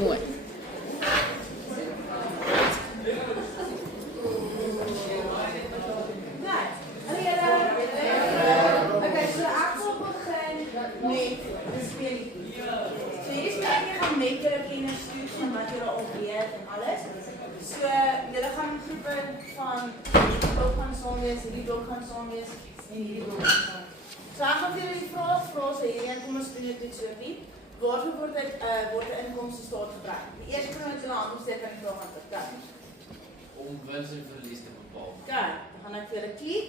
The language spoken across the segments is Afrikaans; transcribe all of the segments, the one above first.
Mooi. Okay, so ek wil begin met die speletjie. So hierdie speletjie gaan net julle kennis toets van wat julle al weet en alles. So julle gaan in groepe van hierdie blok gaan saam wees, hierdie blok gaan saam wees en hierdie blok gaan saam wees. So ek gaan vir julle die vrae so hierdie en kom ons doen dit so nie. Waarvoor word 'n inkomste staat gebruik? Die eerste keer wat julle hand opsteek kan die vraag antwoord. Om wins en verlies te bepaal. Dan gaan ek vir julle klik.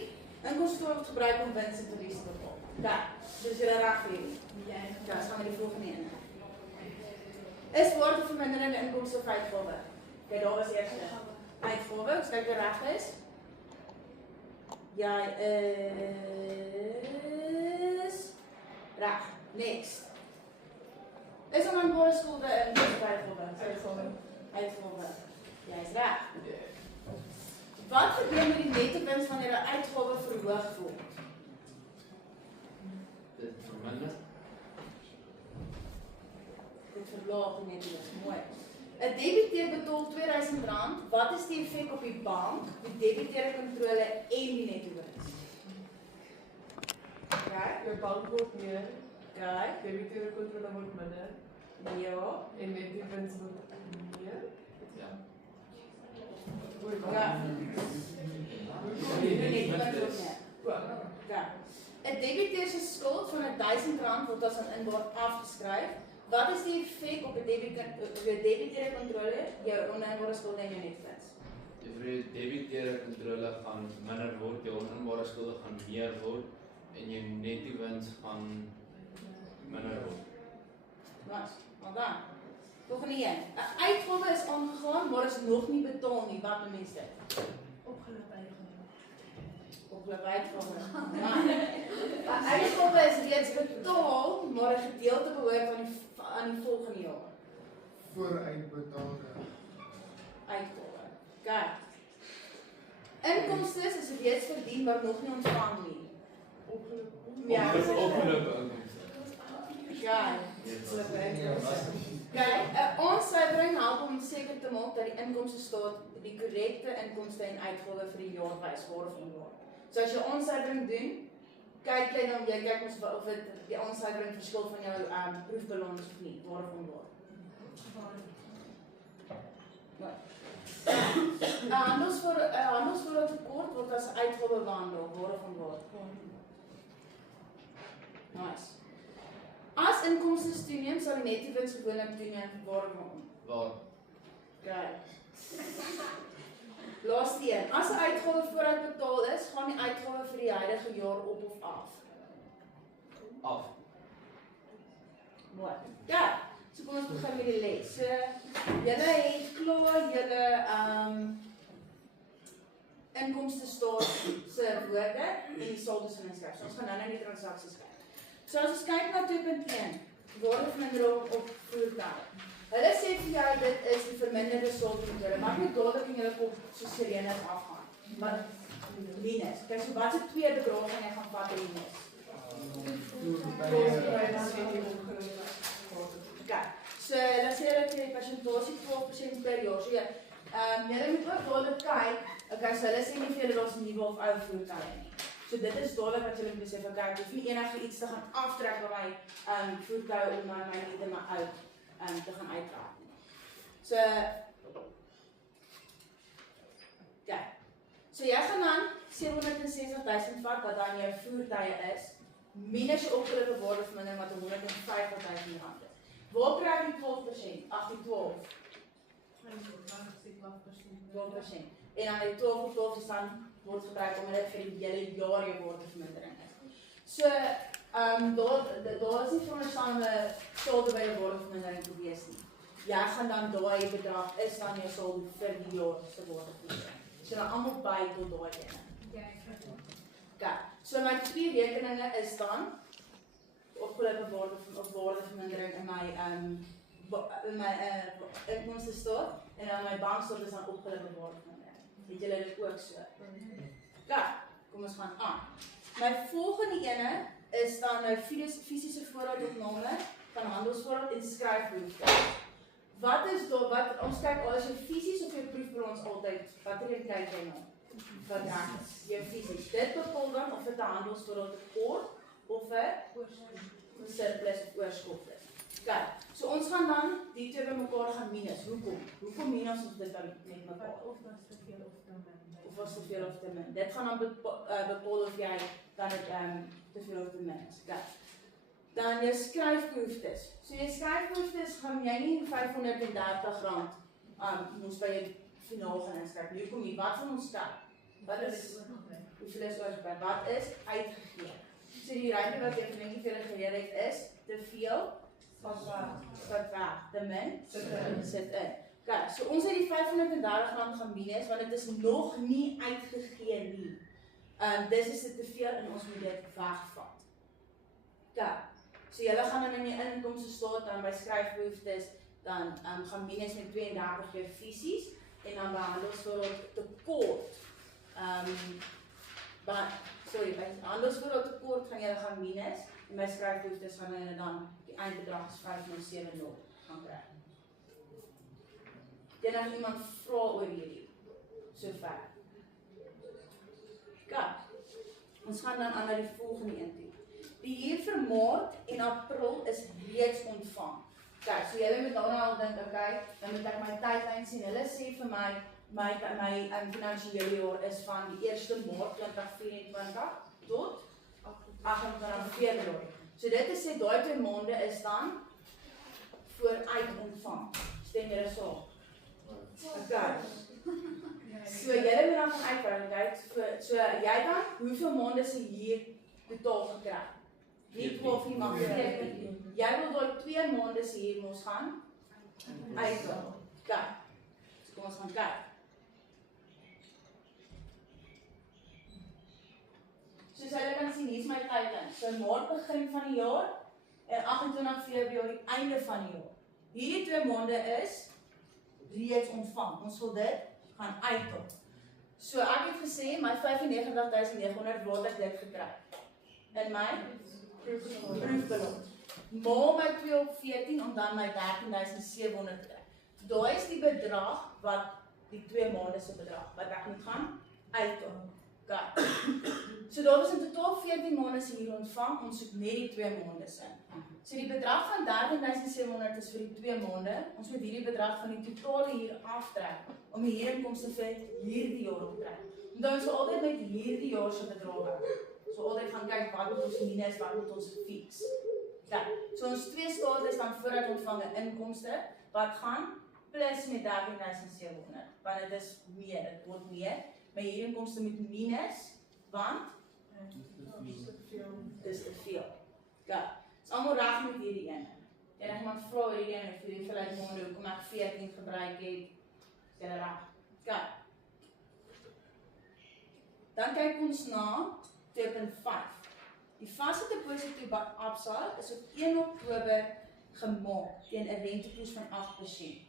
Inkomste word gebruik om wins en verlies te bepaal. Dan, dis julle reg vir julle. Ja, dan gaan we die volgende een. Is waarde verminderende inkomste of uitgawe? Kyk, daar was eerste uitgawe, as kyk die reg is. Jy is reg. Next. Is onaanbare skulde inkomste of uitgawe? Uitgawe. Jy is reg. Wat gebeur met die netto wins wanneer 'n uitgawe verhoog word? Dit verminder. Dit verlaag die netto wins. Mooi. 'n Debiteur betaal R2000. Wat is die effek op die bank, die debiteurkontrole en die netto wins? Okay. Jou bank word meer, Okay. debiteurkontrole word minder Ja. en netto wins word meer. Ja. Ja. Die netto wins word meer. Ja. 'n Debiteur se skuld van R1000 word as inbaar afgeskryf. Wat is die effek op 'n debiteurkontrole, jou oninbare skulde en jou netto wins? Vir jou debiteurkontrole gaan minder word, jou oninbare skulde gaan meer word en jou netto wins gaan minder word. Nice. Well done. Volgende een. 'n Uitgawe is aangegaan, maar is nog nie betaal nie. Wat doen mense dit? Opgeloop uitgawe. Opgeloop uitgawe. 'n Uitgawe is reeds betaal, maar 'n gedeelte behoort aan die volgende jaar. Vooruitbetaalde. Uitgawe. Okay. Inkomste is reeds verdien, maar nog nie ontvang nie. Opgeloop. Ja, dis Opgelope inkomste. Okay. Okay, 'n aansuiwering help om seker te maak dat die inkomste staat die korrekte inkomste en uitgawe vir die jaar wys waarvan word. So as jy aansuiwering doen, kyk jy nou jy kyk ons of dit die aansuiwering verskil van jou proefbalans of nie, waarvan word. Handelsvoorraad tekort word as 'n uitgawe behandel, waarvan word. Nice. As inkomste toeneem, sal die netto wins gewoonlik toeneem, waarom? Waar? Okay. Laaste een. As 'n uitgawe vooruit betaal is, gaan die uitgawe vir die huidige jaar op of af? Af. Mooi. Ja, so kom ons begin met die les. So, julle het klaar julle inkomste staat se woorde en die saldos in skryf. So ons gaan nou net die transaksies kyk. So as ons kyk na 2.1, waarde vermindering op voertuie. Hulle sê vir jou dit is die verminderde saldo met julle. Maak net dadelik in julle kop so sirenes afgaan. Maar minus. Kyk, so wat se twee bedrae gaan jy gaan vat in minus? Okay. So hulle sê dat die persentasie 12% per jaar. So ja, julle moet ook dadelik kyk. Okay, so hulle sê nie vir julle daar's nuwe of ou voertuie nie. So dit is dadelik wat julle moet besef, okay, ek hoef nie enige iets te gaan aftrek by my voertuie om my net in my ou te gaan uitraak nie. So ja. So jy gaan dan 760 000 vat wat dan jou voertuie is, minus jou opgelope waardevermindering wat 150 000 rand is. Waar kry jy die 12%? Ag, die 12. 12%. En dan die 12 op 12 is dan word gebruik omdat dit vir die hele jaar jou waardevermindering is. So, daar is nie veronderstelde saldo by jou waardevermindering te wees nie. Jy gaan dan daai bedrag is dan jou saldo vir die jaar se waardevermindering. So dan almal by tot daai ene. Okay. So my twee rekeninge is dan opgelope waardevermindering in my inkomste staat en dan my bankstaat is dan opgelope waardevermindering. Het julle dit ook so? Ja, kom ons gaan aan. My volgende ene is dan nou fisiese voorraadopname van handelsvoorraad en skryfbehoeftes. Wat is daar wat ons kyk al is jou fisies of jou proefbalans altyd watter een kyk jy nou? Wat reg is? Jou fisies. Dit bepaal dan of dit 'n handelsvoordeel tekort of 'n surplus of oorskot is. Kyk, so ons gaan dan die twee bymekaar gaan minus. Hoekom? Hoekom minus ons dit dan met mekaar? Of was te veel of te min. Of was te veel of te min? Dit gaan dan bepaal of jy dan dit te veel of te min is. Kyk. Dan jou skryfbehoeftes. So jou skryfbehoeftes gaan jy nie R530 moes by jou finaal gaan inskryf. Nu kom jy, wat van ons stel? Wat is, hoeveel is oorgebring? Wat is uitgegee? So die ruimte wat jy vir julle geleer het is, te veel, wat weg, te min, sit in. Okay, so ons het die R530 gaan minus, want dit is nog nie uitgegee nie. Dis is dit te veel en ons moet dit wegvat. Okay, so julle gaan dan in die inkomste staat dan by skryfbehoeftes, dan gaan minus met 32 jou fisies, en dan by handelsvoordeel tekort, by handelsvoordeel tekort gaan julle gaan minus, en by skryfbehoeftes gaan julle dan, die eindbedrag is 5070 gaan kry. Jy dan iemand vra oor hierdie, so ver. Kijk, ons gaan dan aan na die volgende een toe. Die huur vir Maart en April is reeds ontvang. Kijk, so julle moet nou al dink, okay, dan moet ek my tydlyn sien. Hulle sê vir my finansiële jaar is van die 1 Maart 2024 tot 28 Februarie. So dit is sê, daai 2 maande is dan vooruit ontvang. Stem julle saam? Okay. So julle moet dan gaan uitwerk, so jy dan, hoeveel maande se huur betaal gekry? Nie 12 nie, maar jy wil daai 2 maande se huur mos gaan uitwerk. Kyk, so kom ons gaan kyk. Soos julle kan sien, hier is my tydlyn. So Maart begin van die jaar en 28 Februarie einde van die jaar. Hierdie 2 maande is reeds ontvang. Ons wil dit gaan uitkom. So ek het gesê my 95.900 word ek dit gekry. In my proefbalans. Maal my 2 op 14 om dan my 13.700 te kry. Daai is die bedrag wat die 2 maande se bedrag wat ek moet gaan uitkom. Okay. So daar was in totaal 14 maande se huur ontvang, ons het net die 2 maande se. So die bedrag van 13.700 is vir die 2 maande, ons moet hierdie bedrag van die totale huur aftrek, om die huurinkomste vir hierdie jaar op te trek. Onthou ons sal altyd met hierdie jaar se bedrag werk. So altyd gaan kyk wat moet ons minus, wat moet ons fix. Okay. So ons 2 states dan vooruit ontvangde inkomste, wat gaan plus met 13.700, want dit is meer, dit word meer. My huurinkomste moet minus, want dis te veel. Ja, is allemaal reg met hierdie ene. En ek iemand vra oor hierdie ene, vir die verleid maande, hoekom ek 14 gebruik het, is julle reg. Ja. Dan kyk ons na 2.5. Die vaste deposito by Absa is op 1 Oktober gemaak teen 'n rentekoers van 8%.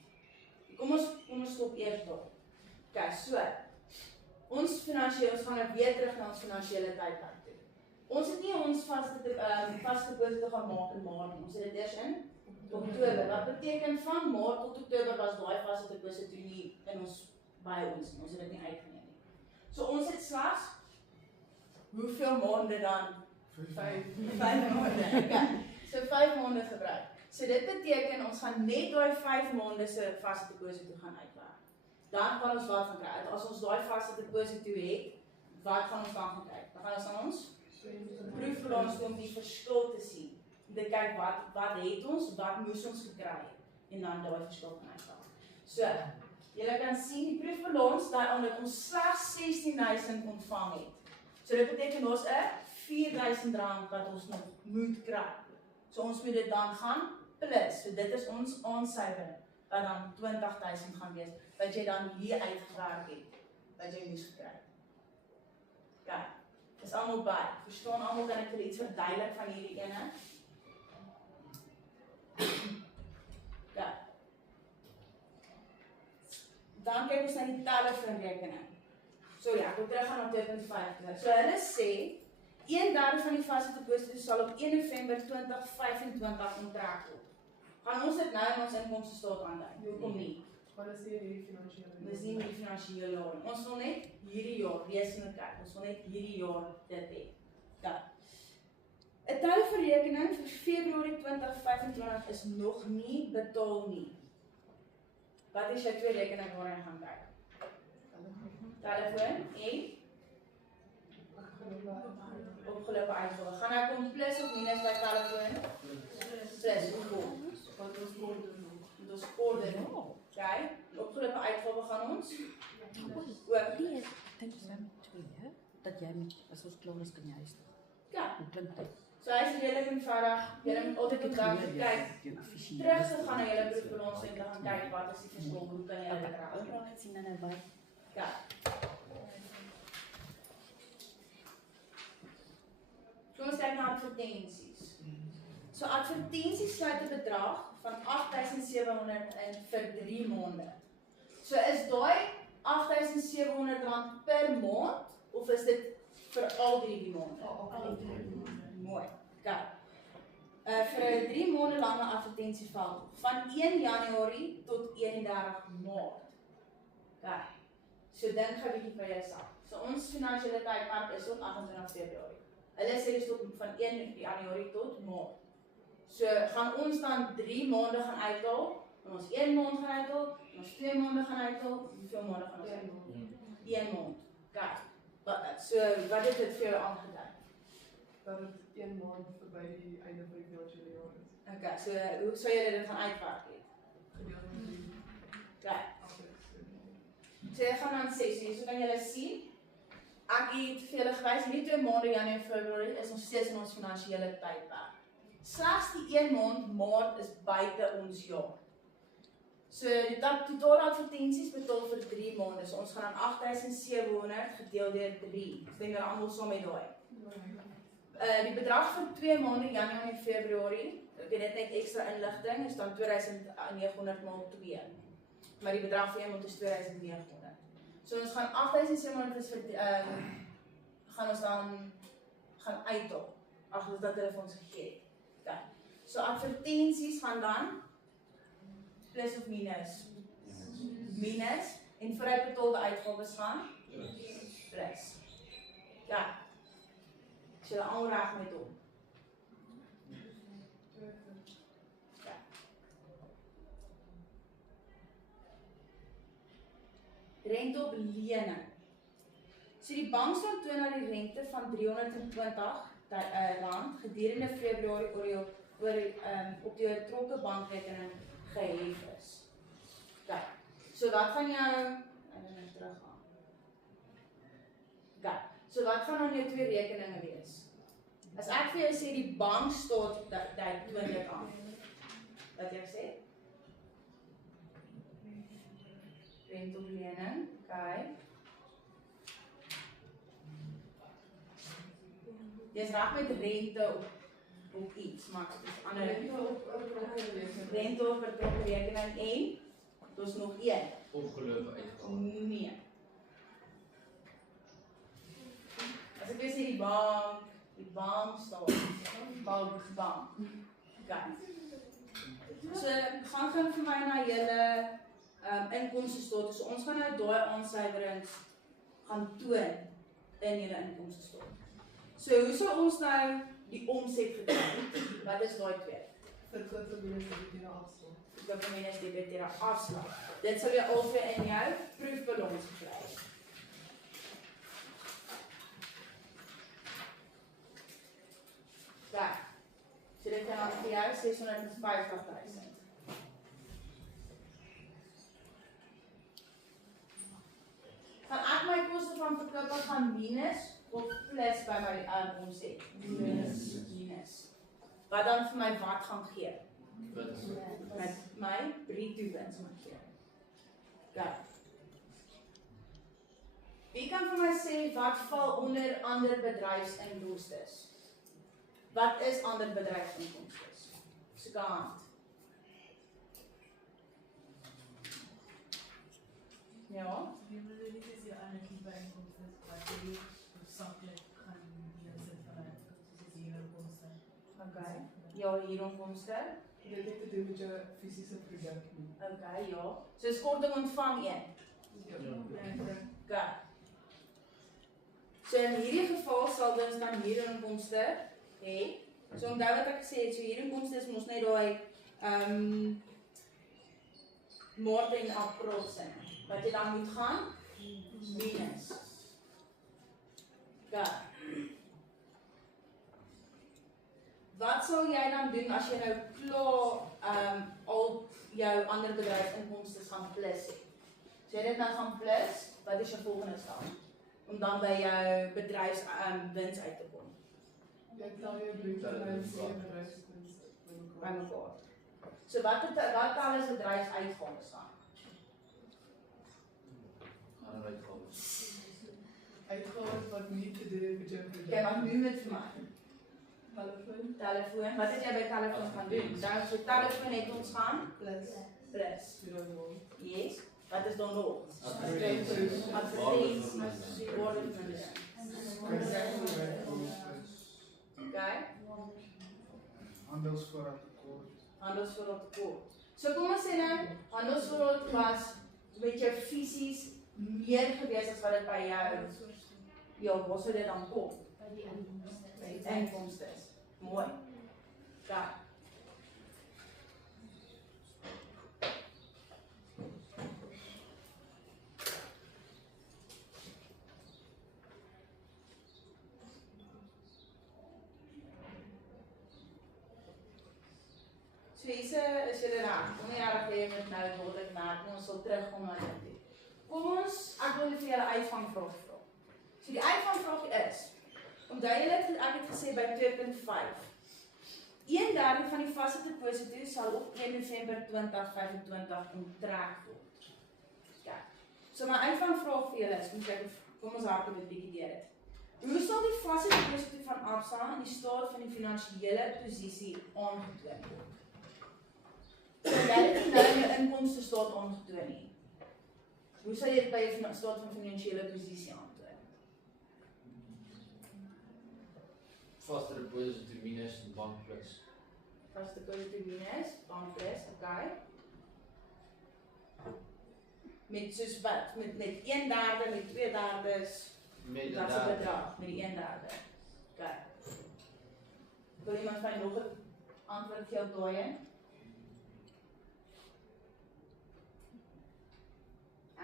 Kom ons stop eers daar. Okay, so ons gaan weer terug na ons finansiële tydperk toe. Ons het nie ons vaste deposito gaan maak in Maart nie. Ons het dit eers in Oktober. Wat beteken van Maart tot Oktober was daai vaste deposito nie in ons by ons nie. Ons het dit nie uitgeneem nie. So ons het slegs hoeveel maande dan? 5 maande. Okay. So 5 maande gebruik. So dit beteken ons gaan net daai 5 maande se vaste deposito gaan uitwerk. Dan kan ons wat gaan kry. As ons daai vaste deposito het, wat gaan ons dan kry? Dan gaan ons aan ons proefbalans om die verskil te sien. Om te kyk wat het ons, wat moes ons gekry en dan daai verskil kan uithaal. So, julle kan sien die proefbalans dat ons slegs 16.000 ontvang het. So dit beteken ons R4.000 wat ons nog moet kry. So ons moet dit dan gaan plus. So dit is ons aansuiwering wat dan 20.000 gaan wees, wat jy dan hier uitgewerk het, wat jy moes gekry. Ja, is allemaal by. Verstaan allemaal, kan ek vir iets verduidelik van hierdie ene? Ja. Dan kyk ons na die telefoonrekening. So ja, ek wil terug gaan na 2.5. So hulle sê, 1/3 van die vaste deposito sal op 1 November 2025 onttrek word. Gaan ons dit nou in ons inkomstestaat aandui? Hoekom nie? Maar dis nie die finansiële. Dis nie die finansiële jaar nie. Ons wil net hierdie jaar, wees in kyk, ons wil net hierdie jaar dit hê. Dan. 'n Taalverrekening vir Februarie 2025 is nog nie betaal nie. Wat is jou twee rekeninge waarna jy gaan kyk? Telefoon en opgelope uitgawe. Gaan nou kom plus of minus by telefoon? Plus, hoekom? Want ons kort doen. Want ons orde nog. Okay, die opgelope uitgawe gaan ons ook. Nee, ek dink ons moet twee, dat jy met as ons klaar is kan jy huis toe. Ja, Hoe klink dit? so hy is redelijk eenvoudig. Jy moet altyd op dag kyk. Terug te gaan na julle proefbalans en te gaan kyk wat is die verskil, hoe kan jy dit raak. Alright, sien nou by. Ja. So ons kyk na advertensies. So advertensies sluit 'n bedrag van 8.700 in vir 3 maande. So is daai R8.700 per maand of is dit vir al 3 maande? Mooi. Kyk. Vir 'n 3 maande lange advertensieveld van 1 Januarie tot 31 Maart. Kyk. So dink gou 'n bietjie vir jouself. So ons finansiële tydperk is tot 28 Februarie. Hulle sê dis tot van 1 Januarie tot Maart. So gaan ons dan 3 maande gaan uithaal, en ons 1 maand gaan uithaal, en ons 2 maande gaan uithaal, hoeveel maande gaan ons uithaal? 1 maand. Kyk. So wat het dit vir jou aangedui? Dat het 1 maand verby die einde van die finansiële jaar is. Okay, so hoe sou julle dit gaan uitwerk het? Gedeeld met die Kyk. afdeling. So jy gaan dan sê, so kan julle sien, ek het vir julle gewys, hierdie 2 maande Januarie en Februarie is nog steeds in ons finansiële tydperk. Slegs die 1 maand Maart is buite ons jaar. So die totale advertensies betaal vir 3 maande. So ons gaan dan 8.700 gedeel deur 3. Ek dink julle almal saam met daai. Die bedrag vir 2 maande Januarie en Februarie, ek het net ekstra inligting, is dan 2.900 maal 2. Maar die bedrag vir 1 maand is 2.900. So ons gaan 8.700 is vir gaan ons dan gaan uithaal. Ag, dis dat hulle vir ons gegee het. Okay. So advertensies gaan dan plus of minus? Minus en vooruitbetaalde uitgawes gaan plus. Ja. Is julle almal reg met hom? Ja. Rente op lening. So die bank sal toon dat die rente van R320 gedurende Februarie op die oortrokke bankrekening gehef is. Kyk, so wat gaan jou teruggaan? Kyk, so wat gaan dan jou 2 rekeninge wees? As ek vir jou sê die bank staat dat toon dit aan. Wat jy sê? Rente op lening, kyk. Jy is reg met rente op iets, maar dit is ander rente op vertrokke rekening en dis nog 1. Opgelope uitgawe. Nee. As ek sê die bank staan. Bank. Okay. So gaan vir my na julle inkomstestaat. So ons gaan nou daai aansyferings gaan toon in julle inkomstestaat. So hoe sou ons nou die omset gedink? Wat is daai 2? Verkoop vir minus debiteerde afslag. Verkoop vir minus debiteerde afslag. Dit sal jy altyd in jou proefbalans kry. Daar. So dit kan dan vir jou 650.000. Gaan ek my koste van verkoop gaan minus of plus by my omset? Minus. Wat dan vir my wat gaan gee? Met my bruto wins gaan gee. Okay. Wie kan vir my sê wat val onder ander bedryfsinkomstes? Wat is ander bedryfsinkomstes? Soek 'n hand. Ja. Wie wil dit is die ander tipe inkomste wat jy hoofsaaklik gaan deel sit vanuit soos hierinkomste. Okay. Ja, hierinkomste. Dit het te doen met jou fisiese produk nie. Okay, ja. So korting ontvang 1. Ja. Okay. So in hierdie geval sal ons dan hier inkomste hê. So onthou wat ek gesê het, so hier inkomste is mos net daai Maart en April sin. Wat jy dan moet gaan minus. Okay. Wat sal jy dan doen as jy nou klaar al jou ander bedryfsinkomste gaan plus het? As jy dit nou gaan plus, wat is jou volgende stap? Om dan by jou bedryfswins uit te kom. Jy tel jou bruto en jou bedryfswins By mekaar. So wat tel is bedryfsuitgawes dan? Ander uitgawes. uitgawes wat nie te doen het met jou produk. Jy mag noem dit vir my. Telefoon Telefoon, wat het jy by telefoon gaan doen? Dan so telefoon het ons gaan plus plus. 0,1. Yes. Wat is dan nog? Advertensies. Advertensies, woordefinding. Okay. Handelsvoorraad tekort. Handelsvoorraad tekort. So kom ons sê nou, handelsvoorraad was met jou fisies meer gewees as wat dit by jou, ja, waar sou dit dan kom? By die inkomste. By die inkomste. Mooi. Daar. So hier is julle raak. Kom nie reg lê met nou dadelik merk, ons sal terugkom na dit toe. Kom ons, ek wil vir julle uitvangvraag vra. So die uitvangvraag is, onthou julle ek het gesê by 2.5. 1/3 van die vaste deposito sal op 1 November 2025 onttrek word. Ja. So my uitvangvraag vir julle is, kom ons hardloop dit bietjie deur dit. Hoe sal die vaste deposito van Absa in die staat van die finansiële posisie aangetoon word? So jy het nie nou in jou inkomste staat aangetoon nie. Hoe sal jy dit by jou staat van finansiële posisie aantoon? Vaste deposito minus bank plus. Vaste deposito minus bank plus, okay. Met soos wat? Met 1/3, met 2/3, Met wat se bedrag? Met die 1/3. Okay. Wil iemand van nog 'n antwoord gee op daai een?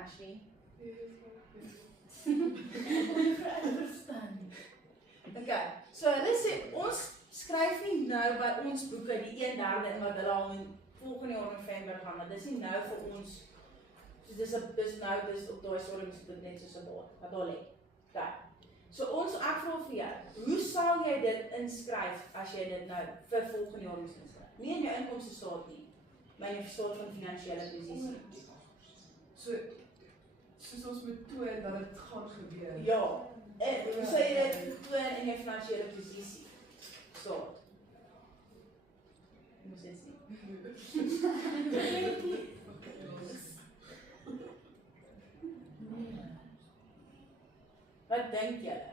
Ashley? Okay, so hulle sê ons skryf nie nou by ons boeke die 1/3 in wat hulle al in volgende jaar November gaan, want dis nie nou vir ons. So dis op daai stadium is dit net so 'n baat wat daar lê. Okay. So ek vra vir jou, hoe sal jy dit inskryf as jy dit nou vir volgende jaar moet inskryf? Nie in jou inkomste staat nie, maar in jou staat van finansiële posisie. So soos ons moet toon dat dit gaan gebeur. Ja, hoe sal jy dit toon in jou finansiële posisie? Staat. Ek moes dit sien. Wat dink julle?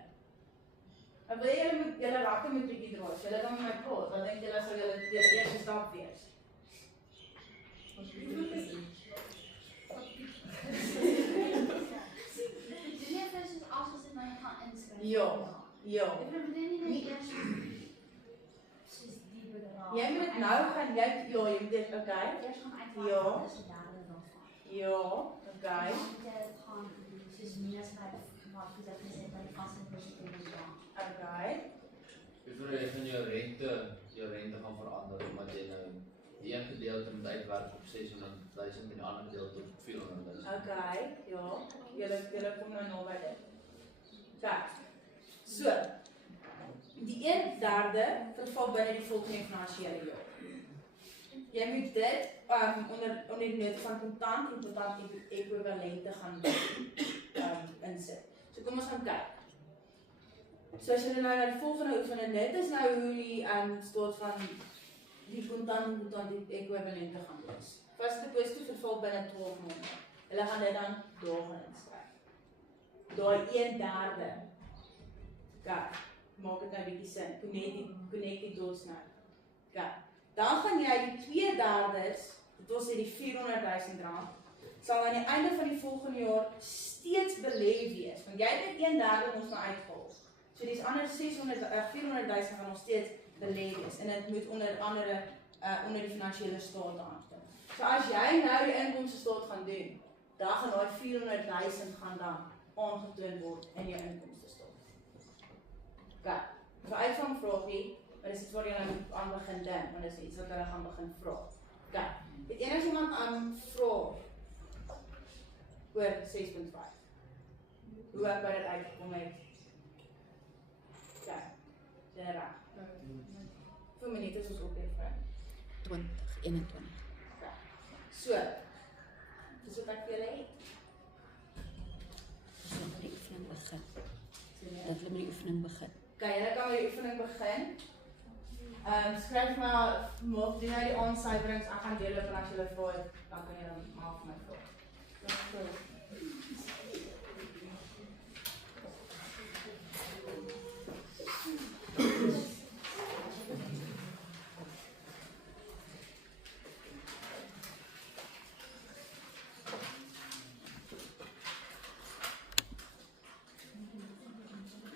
Ek wil julle rakke moet bietjie draai. As julle dan met my praat, wat dink julle sal julle die eerste stap wees? Ja. Jy moet dit nou gaan, jy moet dit, okay. Ja, okay. Okay. Bevore jy van jou rente gaan verander, omdat jy nou die een gedeelte moet uitwerk op 600.000 en die ander gedeelte op 400.000. Okay, ja. Julle kom nou naby dit. Kijk. So, die 1/3 verval binne die volgende finansiële jaar. Jy moet dit onder die noot van kontant en kontant ekwivalente gaan insit. So kom ons gaan kyk. So as jy nou na die volgende oefening, dit is nou hoe die staat van die kontant en kontant ekwivalente gaan wees. Vaste deposito verval binne 12 maande. Hulle gaan dit dan daar gaan inskryf. Daai 1/3. Kijk, maak dit nou 'n bietjie sin. Connect die dots nou. Kijk, Dan gaan jy die 2/3, dit wil sê die R400,000, sal aan die einde van die volgende jaar steeds belê wees, want jy het net 1/3 ons nou uitgehaal. So die ander 400,000 gaan nog steeds belê wees, en dit moet onder andere onder die finansiële staat aantoon. So as jy nou die inkomste staat gaan doen, dan gaan daai 400,000 gaan dan aangetoon word in jou inkomste staat. Okay, so uitvangvraagie, maar dis iets waar jy nou aan begin dink, want dis iets wat hulle gaan begin vra. Okay, het enige iemand aan vra oor 6.5? Hoe ek by dit uitgekom het? Okay, jy reg. Hoeveel minute is ons op hier, vriend? 20, 21. Okay. So, dis wat ek vir julle het. Ons moet met die oefening begin. So, nee. Dat hulle met die oefening begin. Okay, julle kan met die oefening begin. Skryf maar, doen nou die aansyferings, ek gaan deel op en as julle vra het, dan kan julle maar vir my vra.